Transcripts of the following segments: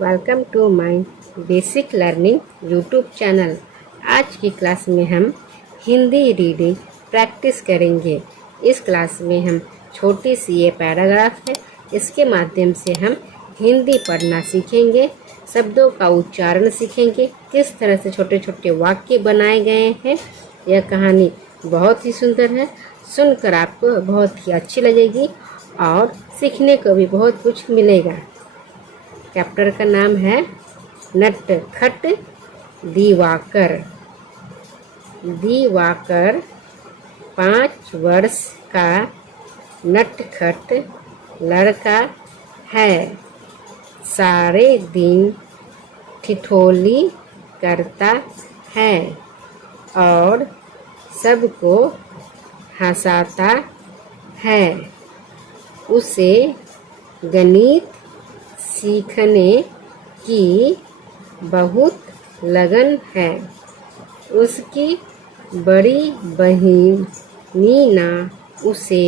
Welcome to my basic learning YouTube channel. आज की class में हम हिंदी रीडिंग प्रैक्टिस करेंगे। इस क्लास में हम छोटी सी ये पैराग्राफ है, इसके माध्यम से हम हिंदी पढ़ना सीखेंगे, शब्दों का उच्चारण सीखेंगे, किस तरह से छोटे छोटे वाक्य बनाए गए हैं। यह कहानी बहुत ही सुंदर है, सुनकर आपको बहुत ही अच्छी लगेगी और सीखने को भी बहुत कुछ मिलेगा। चैप्टर का नाम है नटखट दिवाकर। दिवाकर 5 वर्ष का नटखट लड़का है। सारे दिन ठिठोली करता है और सबको हंसाता है। उसे गणित सीखने की बहुत लगन है। उसकी बड़ी बहन मीना उसे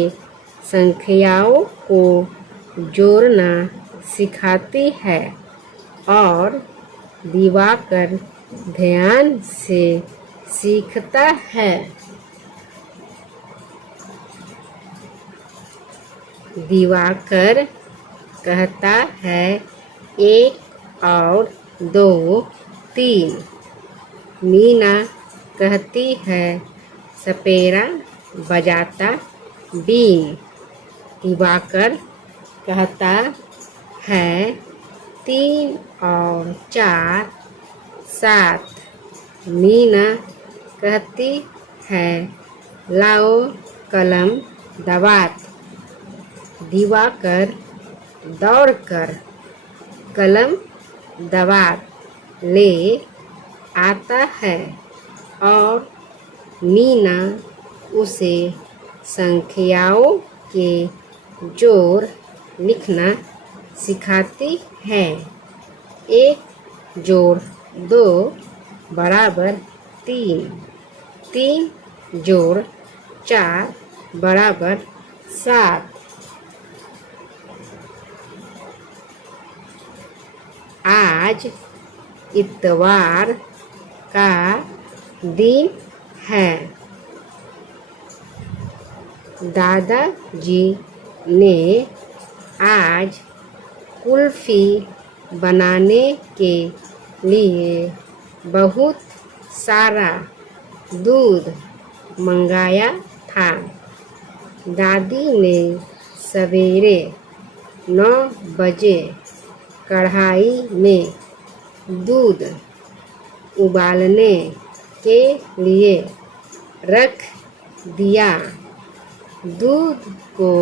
संख्याओं को जोड़ना सिखाती है और दिवाकर ध्यान से सीखता है। दिवाकर कहता है 1 और 2 3। मीना कहती है सपेरा बजाता बीन। दिवाकर कहता है 3 और 4 7। मीना कहती है लाओ कलम दवात। दिवाकर दौड़कर कलम दवात ले आता है और मीना उसे संख्याओं के जोड़ लिखना सिखाती है। 1 जोड़ 2 बराबर 3। 3 जोड़ 4 बराबर 7। आज इतवार का दिन है। दादाजी ने आज कुल्फी बनाने के लिए बहुत सारा दूध मंगाया था। दादी ने सवेरे 9 बजे कढ़ाई में दूध उबालने के लिए रख दिया। दूध को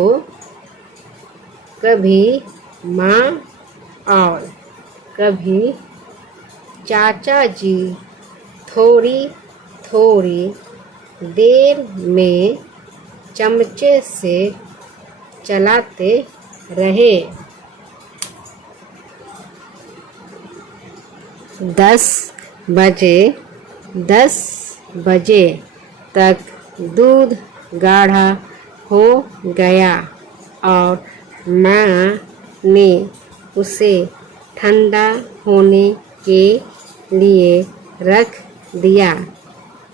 कभी माँ और कभी चाचा जी थोड़ी थोड़ी देर में चमचे से चलाते रहे। 10 बजे तक दूध गाढ़ा हो गया और माँ ने उसे ठंडा होने के लिए रख दिया।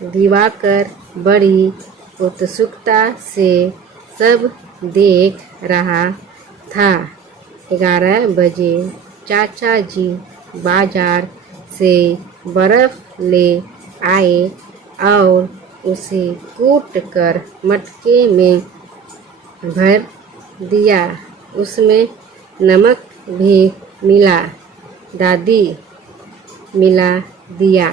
दिवाकर बड़ी उत्सुकता से सब देख रहा था। 11 बजे चाचा जी बाजार से बर्फ ले आए और उसे कूट कर मटके में भर दिया। उसमें नमक भी मिला दिया।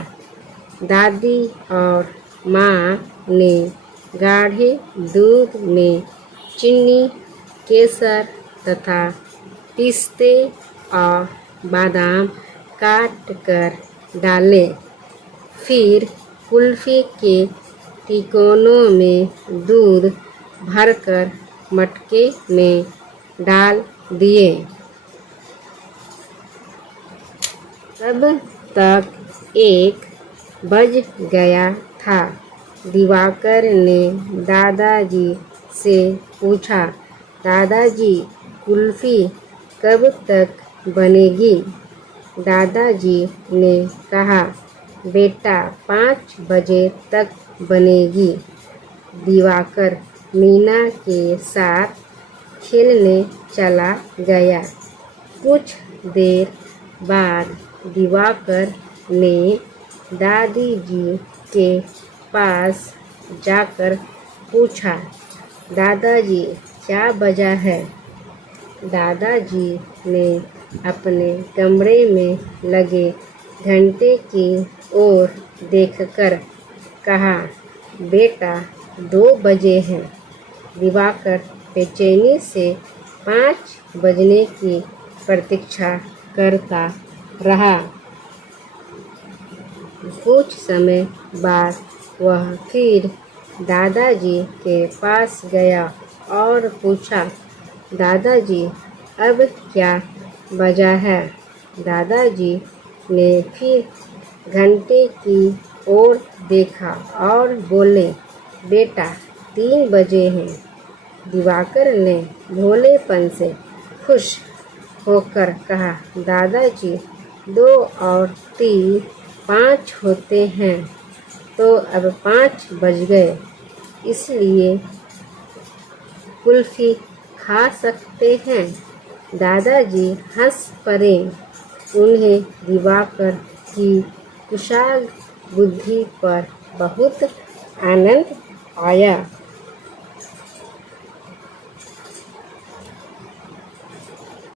दादी और माँ ने गाढ़े दूध में चीनी, केसर तथा पिस्ते और बादाम काट कर डाले। फिर कुल्फी के तिकोनों में दूध भरकर मटके में डाल दिए। तब तक 1 बज गया था। दिवाकर ने दादाजी से पूछा, दादाजी कुल्फी कब तक बनेगी? दादाजी ने कहा, बेटा 5 बजे तक बनेगी। दिवाकर मीना के साथ खेलने चला गया। कुछ देर बाद दिवाकर ने दादी जी के पास जाकर पूछा, दादाजी क्या बजा है? दादाजी ने अपने कमरे में लगे घंटे की ओर देखकर कहा, बेटा 2 बजे हैं। दिवाकर बेचैनी से 5 बजने की प्रतीक्षा करता रहा। कुछ समय बाद वह फिर दादाजी के पास गया और पूछा, दादाजी अब क्या बजा है? दादाजी ने फिर घंटे की ओर देखा और बोले, बेटा 3 बजे हैं। दिवाकर ने भोलेपन से खुश होकर कहा, दादाजी 2 और 3 5 होते हैं, तो अब 5 बज गए, इसलिए कुल्फी खा सकते हैं। दादाजी हंस पड़े। उन्हें दिवाकर की कुशाग्र बुद्धि पर बहुत आनंद आया।